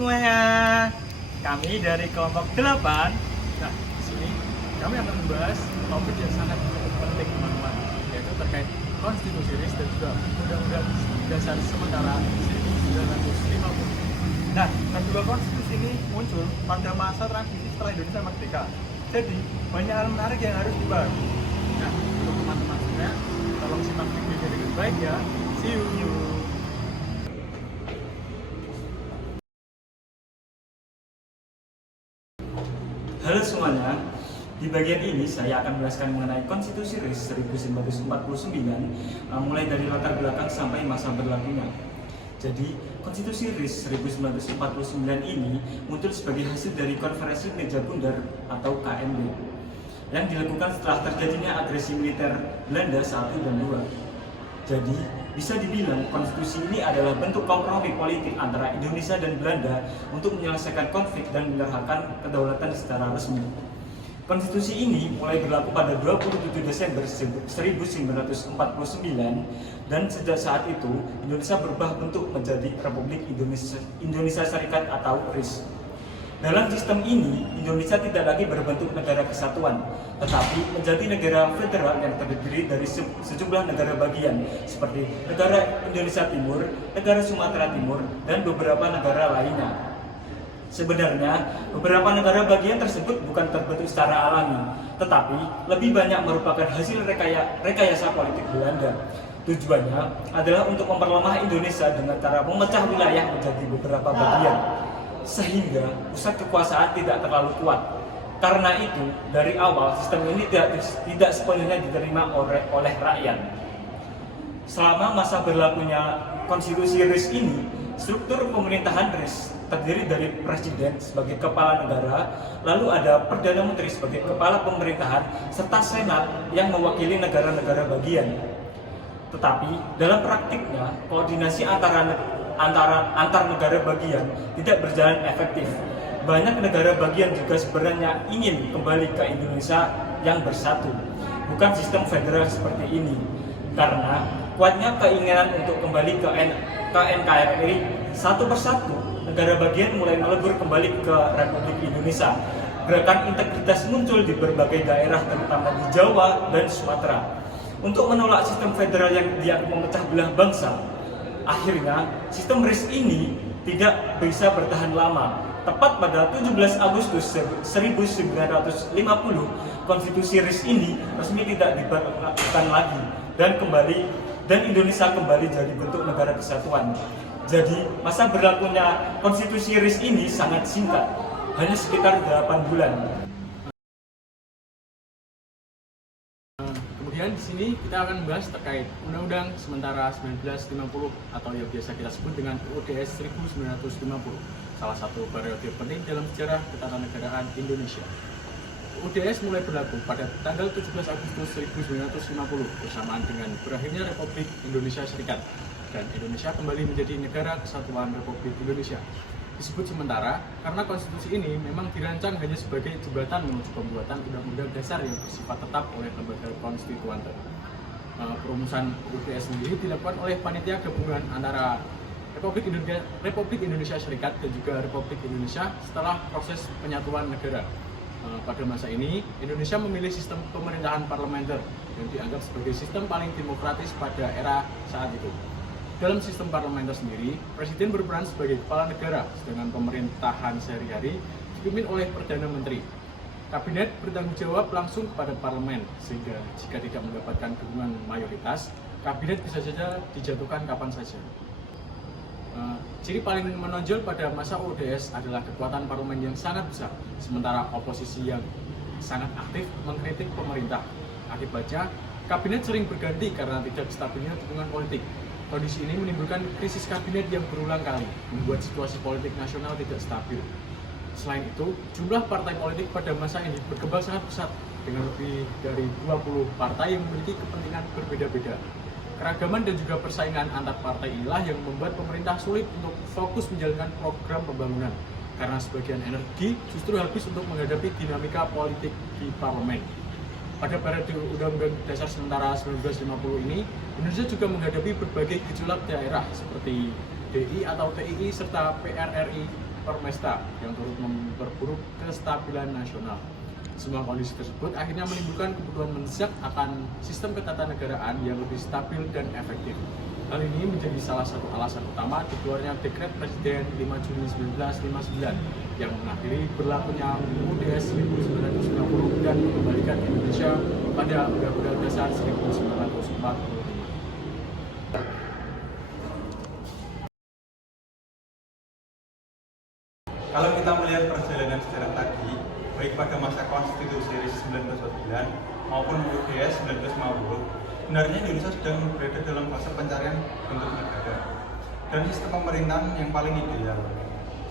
semuanya, kami dari kelompok 8. Nah, di sini kami akan membahas topik yang sangat penting teman-teman, yaitu terkait konstitusi RIS dan juga undang-undang dasar sementara 1950. Nah, kedua konstitusi ini muncul pada masa transisi setelah Indonesia merdeka. Jadi, banyak hal menarik yang harus dibahas. Nah, untuk teman-teman semua, tolong simak videonya dengan baik ya. See you. Halo semuanya, di bagian ini saya akan menjelaskan mengenai Konstitusi RIS 1949, mulai dari latar belakang sampai masa berlakunya. Jadi, Konstitusi RIS 1949 ini muncul sebagai hasil dari Konferensi Meja Bundar atau KMB yang dilakukan setelah terjadinya agresi militer Belanda 1 dan 2. Jadi, bisa dibilang konstitusi ini adalah bentuk kompromi politik antara Indonesia dan Belanda untuk menyelesaikan konflik dan menyerahkan kedaulatan secara resmi. Konstitusi ini mulai berlaku pada 27 Desember 1949 dan sejak saat itu Indonesia berubah bentuk menjadi Republik Indonesia Serikat atau RIS. Dalam sistem ini, Indonesia tidak lagi berbentuk negara kesatuan, tetapi menjadi negara federal yang terdiri dari sejumlah negara bagian, seperti negara Indonesia Timur, negara Sumatera Timur, dan beberapa negara lainnya. Sebenarnya, beberapa negara bagian tersebut bukan terbentuk secara alami, tetapi lebih banyak merupakan hasil rekayasa politik Belanda. Tujuannya adalah untuk memperlemah Indonesia dengan cara memecah wilayah menjadi beberapa bagian, sehingga pusat kekuasaan tidak terlalu kuat. Karena itu, dari awal sistem ini tidak sepenuhnya diterima oleh rakyat. Selama masa berlakunya konstitusi RIS ini, struktur pemerintahan RIS terdiri dari presiden sebagai kepala negara, lalu ada perdana menteri sebagai kepala pemerintahan, serta senat yang mewakili negara-negara bagian. Tetapi dalam praktiknya, koordinasi antar negara bagian tidak berjalan efektif. Banyak negara bagian juga sebenarnya ingin kembali ke Indonesia yang bersatu, bukan sistem federal seperti ini. Karena kuatnya keinginan untuk kembali ke NKRI, satu persatu negara bagian mulai melebur kembali ke Republik Indonesia. Gerakan integritas muncul di berbagai daerah, terutama di Jawa dan Sumatera, untuk menolak sistem federal yang dianggap memecah belah bangsa. Akhirnya, sistem RIS ini tidak bisa bertahan lama. Tepat pada 17 Agustus 1950, konstitusi RIS ini resmi tidak diberlakukan lagi dan Indonesia kembali jadi bentuk negara kesatuan. Jadi, masa berlakunya konstitusi RIS ini sangat singkat, hanya sekitar 8 bulan. Kemudian di sini kita akan membahas terkait Undang-Undang Sementara 1950 atau yang biasa kita sebut dengan UUDS 1950, salah satu periode penting dalam sejarah ketatanegaraan Indonesia. UUDS mulai berlaku pada tanggal 17 Agustus 1950 bersamaan dengan berakhirnya Republik Indonesia Serikat dan Indonesia kembali menjadi negara kesatuan Republik Indonesia. Disebut sementara karena konstitusi ini memang dirancang hanya sebagai jembatan menuju pembuatan undang-undang dasar yang bersifat tetap oleh lembaga konstituan. Perumusan UUDS sendiri dilakukan oleh panitia gabungan antara Republik Indonesia Serikat dan juga Republik Indonesia setelah proses penyatuan negara. Pada masa ini, Indonesia memilih sistem pemerintahan parlementer yang dianggap sebagai sistem paling demokratis pada era saat itu. Dalam sistem parlementer sendiri, Presiden berperan sebagai kepala negara, sedangkan pemerintahan sehari-hari dipimpin oleh Perdana Menteri. Kabinet bertanggung jawab langsung kepada parlemen, sehingga jika tidak mendapatkan dukungan mayoritas, kabinet bisa saja dijatuhkan kapan saja. Ciri paling menonjol pada masa UUDS adalah kekuatan parlemen yang sangat besar, sementara oposisi yang sangat aktif mengkritik pemerintah. Akibatnya, kabinet sering berganti karena tidak stabilnya dukungan politik. Kondisi ini menimbulkan krisis kabinet yang berulang kali, membuat situasi politik nasional tidak stabil. Selain itu, jumlah partai politik pada masa ini berkembang sangat pesat, dengan lebih dari 20 partai yang memiliki kepentingan berbeda-beda. Keragaman dan juga persaingan antar partai inilah yang membuat pemerintah sulit untuk fokus menjalankan program pembangunan, karena sebagian energi justru habis untuk menghadapi dinamika politik di parlemen. Pada periode Undang-Undang Dasar Sementara 1950 ini, Indonesia juga menghadapi berbagai gejolak daerah seperti DI atau TII serta PRRI Permesta yang turut memperburuk kestabilan nasional. Semua kondisi tersebut akhirnya menimbulkan kebutuhan mendesak akan sistem ketatanegaraan yang lebih stabil dan efektif. Hal ini menjadi salah satu alasan utama dikeluarnya Dekret Presiden 5 Juni 1959 yang mengakhiri berlakunya UUD 1990 dan mengembalikan Indonesia pada Undang-Undang Dasar 1945. Kalau kita melihat perjalanan sejarah tadi, baik pada masa Konstitusi RI 1949 maupun UUD 1950, sebenarnya Indonesia sedang berada dalam fase pencarian bentuk negara dan sistem pemerintahan yang paling ideal.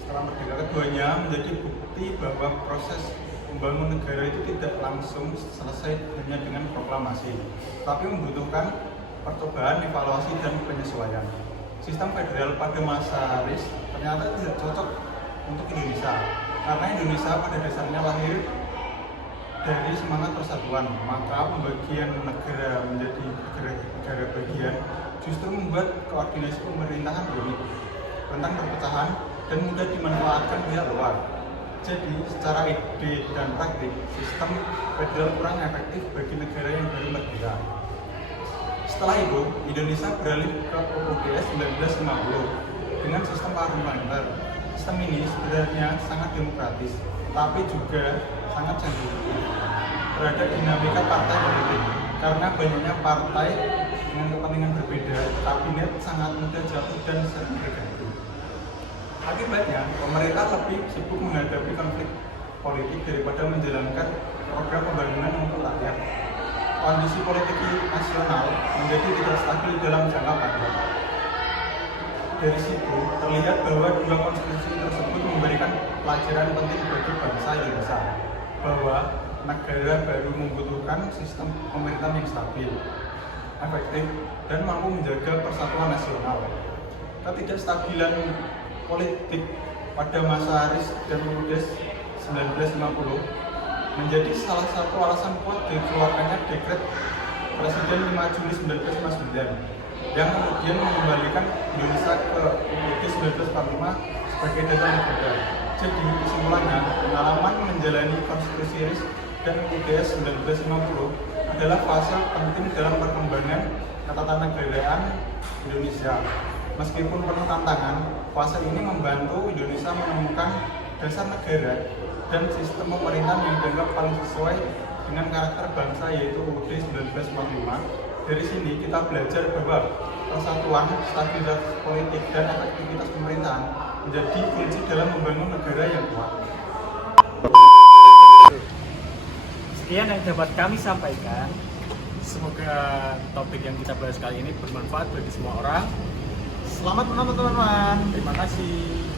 Setelah merdeka keduanya menjadi bukti bahwa proses membangun negara itu tidak langsung selesai hanya dengan proklamasi, tapi membutuhkan percobaan, evaluasi, dan penyesuaian. Sistem federal pada masa RIS ternyata tidak cocok untuk Indonesia, karena Indonesia pada dasarnya lahir dari semangat persatuan, maka pembagian negara menjadi negara bagian justru membuat koordinasi pemerintahan rumit, rentan perpecahan, dan mudah dimanfaatkan pihak luar. Jadi, secara ide dan praktik, sistem federal kurang efektif bagi negara yang baru merdeka. Setelah itu, Indonesia beralih ke UUD 1950 dengan sistem parlementer. Sistem ini sebenarnya sangat demokratis, tapi juga sangat sensitif terhadap dinamika partai politik. Karena banyaknya partai dengan kepentingan berbeda, kabinet sangat mudah jatuh dan sering berganti. Akibatnya, pemerintah lebih sibuk menghadapi konflik politik daripada menjalankan program pembangunan untuk rakyat. Kondisi politik nasional menjadi tidak stabil dalam jangka panjang. Dari situ terlihat bahwa dua konstitusi tersebut memberikan pelajaran penting bagi bangsa Indonesia, bahwa negara baru membutuhkan sistem pemerintahan yang stabil, efektif, dan mampu menjaga persatuan nasional. Ketidakstabilan politik pada masa RIS dan UUD 1950 menjadi salah satu alasan kuat dikeluarkannya Dekret Presiden 5 Juli 1959 yang kemudian mengembalikan Indonesia ke UUD 1945 sebagai data negara. Jadi kesimpulannya, pengalaman menjalani konstitusi RIS dan UUD 1950 adalah fase penting dalam perkembangan ketatanegaraan Indonesia. Meskipun penuh tantangan, fase ini membantu Indonesia menemukan dasar negara dan sistem pemerintahan yang dianggap paling sesuai dengan karakter bangsa, yaitu UUD 1945. Dari sini kita belajar bahwa persatuan, stabilitas politik, dan efektivitas pemerintahan menjadi kunci dalam membangun negara yang kuat. Sekian yang dapat kami sampaikan. Semoga topik yang kita bahas kali ini bermanfaat bagi semua orang. Selamat menonton teman-teman. Terima kasih.